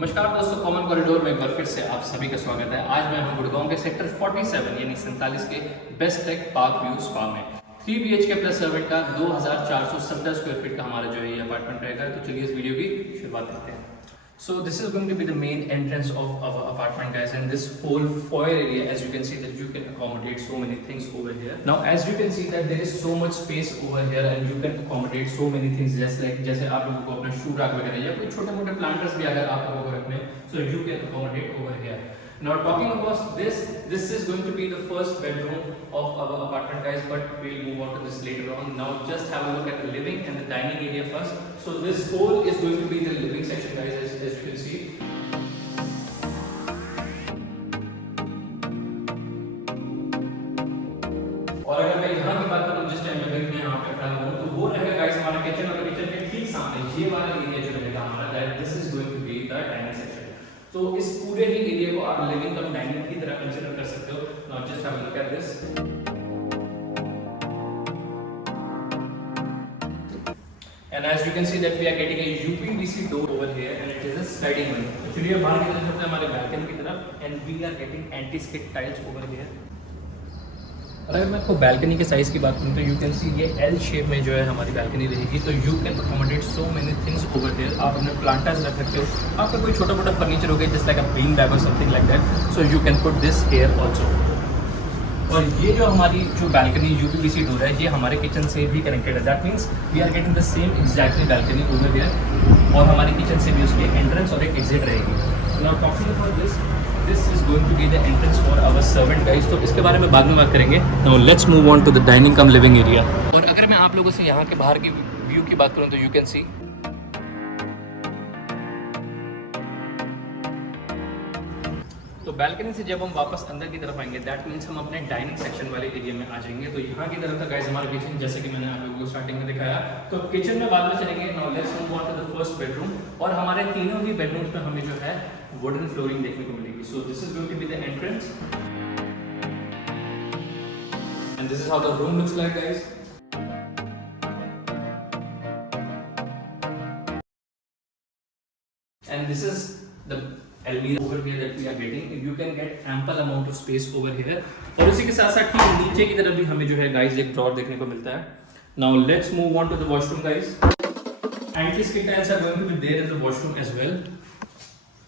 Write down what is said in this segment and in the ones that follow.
नमस्कार दोस्तों, common corridor में एक बार फिर से आप सभी का स्वागत है। आज मैं हूं गुड़गांव के सेक्टर 47 यानी 47 के Bestech Park View Spa में 3 BHK प्लस सर्वेंट का 2470 स्क्वायर फीट का हमारा जो है ये अपार्टमेंट रहेगा। तो चलिए इस वीडियो की शुरुआत करते हैं। So this is going to be the main entrance of our apartment, guys, and this whole foyer area, as you can see, that you can accommodate so many things over here. Now as you can see that there is so much space over here and you can accommodate so many things, just like जैसे आप लोगों को अपना shoe rack वगैरह या कोई छोटे मोटे प्लांटर्स भी अगर आप लोगों को रखने, so you can accommodate over here. Now talking about this is going to be the first bedroom of our apartment, guys, but we'll move on to this later on. Now just have a look at the living and the dining area first. So this whole is going to be the living section, guys, as you can see. और अगर मैं यहाँ की बात करूँ जिस time में मैं यहाँ पे खड़ा हूँ तो वो रहेगा गाइस हमारा किचन, और किचन के ठीक सामने ये वाला एरिया जो रहेगा हमारा, that this is going to be the dining section. तो इस पूरे ही एरिया को आप लिविंग कम डाइनिंग की तरह कंसीडर कर सकते हो। Now just have a look at this. And as you can see that we are getting a UPVC door over here and it is a sliding one. तो चलिए बाहर की तरफ चलते हैं हमारे बैल्कनी की तरफ, and we are getting anti-skid tiles over here. अगर मैं आपको बैल्कनी के साइज़ की बात करूँ तो यू कैन सी ये एल शेप में जो है हमारी बैल्कनी रहेगी। तो you can accommodate so many things over there. आप अपने प्लांटर्स रख सकते हो, आपका कोई छोटा मोटा फर्नीचर हो गया just like a bean bag और something like that, so you can put this here also. और ये जो हमारी जो बैल्कनी यूपीवीसी डोर है ये हमारे किचन से भी कनेक्टेड है। That means we are getting the same exactly balcony over there, और हमारे किचन से भी उसकी एंट्रेंस और एक एग्जिट रहेगी। Now talking about this is going to be the entrance for our servant, guys. तो इसके बारे में बाद में बात करेंगे। Now let's move on to the dining cum living area. और अगर मैं आप लोगों से यहाँ के बाहर की व्यू की बात करूँ तो यू कैन सी तो बैल्कनी से जब हम वापस अंदर की तरफ आएंगे दैट मीन्स हम अपने डाइनिंग सेक्शन वाले एरिया में आ जाएंगे। तो यहाँ की तरफ था गाइस हमारा किचन, जैसे कि मैंने आप लोगों को स्टार्टिंग में दिखाया। तो किचन में बाद में चलेंगे। Now let's move on to the first bedroom. और हमारे तीनों ही बेडरूम्स में हमें जो है वुडन फ्लोरिंग देखने को मिलेगी। So this is going to be the entrance and this is how the room looks like, guys. And this is the almirah over here that we are getting. You can get ample amount of space over here. और उसी के साथ साथ ठीक नीचे की तरफ भी हमें जो है गाइस एक ड्रॉर देखने को मिलता है। Now let's move on to the washroom, guys. Anti-skid tiles are going to be there in the washroom as well.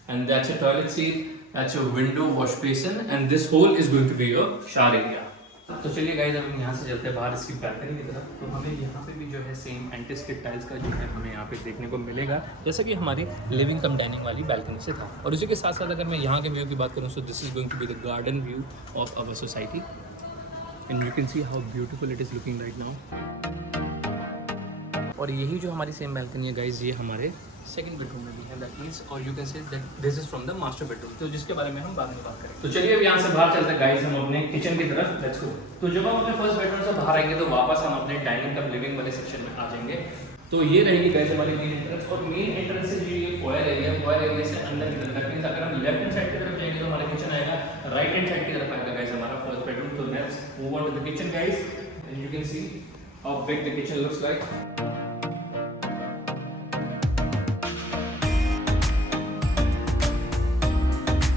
And that's a toilet seat, that's a window wash basin, and this whole is going to be your shower area. तो चलिए guys अब हम यहाँ से चलते हैं बाहर इसकी बैल्कनी की तरफ। तो हमें यहाँ पे भी जो है सेम एंटी स्किड टाइल्स का जो है हमें यहाँ पे देखने को मिलेगा, जैसा कि हमारी लिविंग कम डाइनिंग वाली बैल्कनी से था। और उसी के साथ साथ अगर मैं यहाँ के व्यू की बात करूँ, so this is going to be the garden view of our society and you can see how beautiful it is looking right now. और यही जो हमारी सेम बैल्कनी है गाइज, ये हमारे सेकंड बेडरूम में भी है। दैट मींस और you can say that this is from the master bedroom, तो जिसके बारे में हम बाद में बात करेंगे। तो चलिए अब यहाँ से बाहर चलते हैं गाइज हम अपने किचन की तरफ। Let's go. तो जब हम अपने फर्स्ट बेडरूम से बाहर आएंगे तो वापस हम अपने डाइनिंग कम लिविंग वाले सेक्शन में आ जाएंगे। तो ये रहेगी गाइज हमारी मेन एंट्रेंस, और मेन एंट्रेंस से जो ये फोयर एरिया से अंदर की तरफ। दैट मींस अगर हम लेफ्ट हैंड साइड की तरफ जाएंगे तो हमारा किचन आएगा, राइट हैंड साइड की तरफ आएगा गाइज हमारा फर्स्ट बेडरूम। तो let's move on to the kitchen guys and you can see how big the kitchen looks like.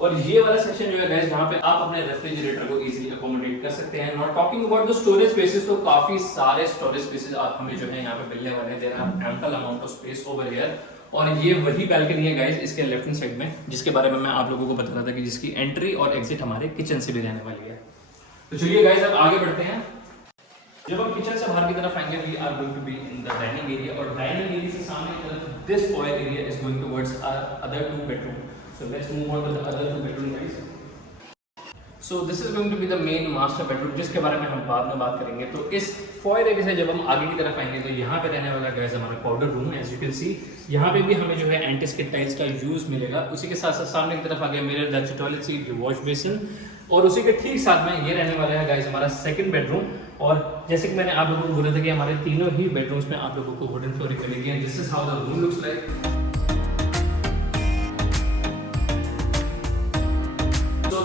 और ये वाला सेक्शन जो है गाइस जहाँ पे आप अपने रेफ्रिजरेटर को इजीली अकोमोडेट कर सकते हैं। Not talking about the storage spaces, तो काफी सारे स्टोरेज स्पेसेस आप हमें जो है यहाँ पे मिलने वाले हैं। There are ample amount of space over here. और ये वही बैल्कनी है गाइस इसके लेफ्ट हैंड साइड में, जिसके बारे में मैं आप लोगों को बता रहा था कि जिसकी एंट्री और एग्जिट हमारे किचन से भी रहने वाली है। तो चलिए गाइस अब आगे बढ़ते हैं। जब हम किचन से बाहर की तरफ आएंगे we are going to be in the dining area, और डाइनिंग एरिया से सामने की तरफ this foyer area is going towards our other two bedroom. So let's move on to the other two bedroom, guys. So this is going to be the main master bedroom, जिसके बारे में हम बाद में बात करेंगे। तो इस foyer area से जब हम आगे की तरफ आएंगे तो यहाँ पे रहने वाला guys हमारा पाउडर रूम है। As you can see यहाँ पे भी हमें जो है एंटी स्किड टाइल्स का यूज मिलेगा। उसी के साथ साथ सामने की तरफ आ गया mirror, that's a toilet seat, wash basin, और उसी के ठीक साथ में ये रहने वाला है गाइस हमारा सेकंड बेडरूम। और जैसे कि मैंने आप लोगों को बोला था कि हमारे तीनों ही बेडरूम्स में आप लोगों को वुडन फ्लोरिंग मिलेगी and this is how the room looks like.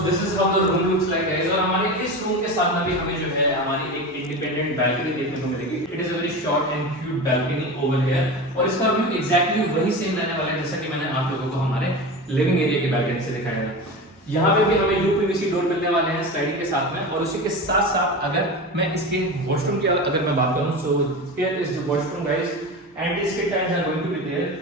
This is how the room looks like guys. और हमारे इस रूम के साथ में भी हमें जो है हमारी एक इंडिपेंडेंट बैल्कनी देखने को मिलेगी। It is a very short and cute balcony over here, और इसका व्यू एग्जैक्टली वही सेम रहने वाला है जैसा कि मैंने आप लोगों को हमारे लिविंग एरिया की बालकनी से दिखाया है। यहाँ पे भी हमें यूपीवीसी डोर मिलने वाले हैं स्लाइडिंग के साथ में, और उसी के साथ साथ अगर मैं इसके वॉशरूम की अगर मैं बात करूँ, so here is the washroom guys, and इसके tiles are going to be there.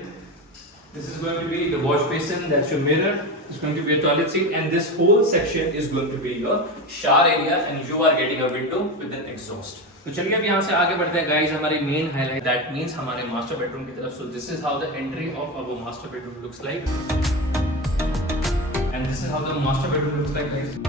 This is going to be the wash basin, that's your mirror, it's going to be a toilet seat, and this whole section is going to be your shower area, and you are getting a window with an exhaust. तो चलिए अब यहाँ से आगे बढ़ते हैं guys हमारी main highlight, that means हमारे मास्टर बेडरूम की तरफ। So this is how the entry of our master bedroom looks like, and this is how the master bedroom looks like guys.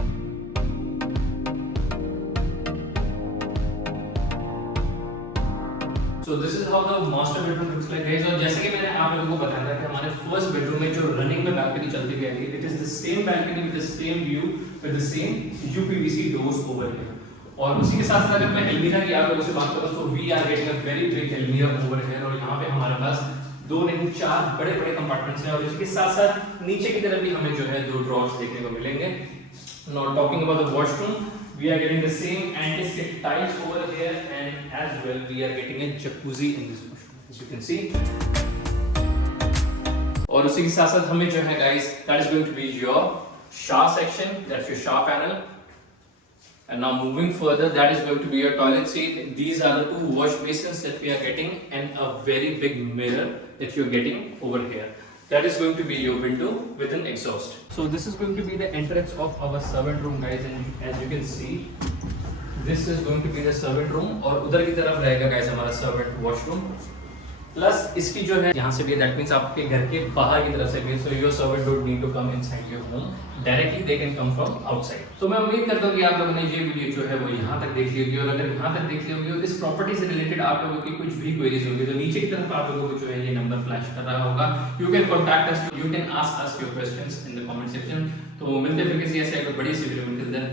So this is how the master bedroom looks like guys, और जैसे कि मैंने आप लोगों को बताया था कि हमारे फर्स्ट बेडरूम में जो रनिंग में balcony चलती हुई आ रही है, it is the same balcony with the same view with the same UPVC doors over here। और उसी के साथ साथ अगर मैं अलमीरा की आप लोगों से बात करूं, तो we are getting a very big अलमीरा over here, और यहाँ पे हमारे पास 2 नहीं 4 बड़े बड़े कंपार्टमेंट्स हैं, और इसके साथ साथ नीचे की तरफ भी हमें जो है 2 ड्रॉर्स देखने को मिलेंगे। Now talking about the washroom, we are getting the same anti-skid tiles over here, and as well we are getting a jacuzzi in this washroom, as you can see। और उसी के साथ साथ हमें जो है guys, that is going to be your shower section, that's your shower panel, and now moving further, that is going to be your toilet seat. These are the 2 wash basins that we are getting, and a very big mirror that you're getting over here. That is going to be your window with an exhaust. So this is going to be the entrance of our servant room guys, and as you can see, this is going to be the servant room, और उधर की तरफ रहेगा guys हमारा servant washroom। Plus इसकी जो है यहाँ से भी, दैट मींस आपके घर के बाहर की तरफ से भी, so your servant don't need to come inside your home, directly they can come from outside. तो मैं उम्मीद करता हूँ कि आप लोगों ने ये वीडियो जो है वो यहाँ तक देख ली होगी, और अगर यहाँ तक देख ली होगी और इस प्रॉपर्टी से रिलेटेड आप लोगों की कुछ भी क्वेरीज होगी, तो नीचे की तरफ आप लोगों को जो है ये नंबर फ्लैश कर रहा होगा, you can contact us, you can ask us your questions in the comment section. तो मिलते हैं फिर किसी ऐसे एक बड़ी सी वीडियो में, टिल देन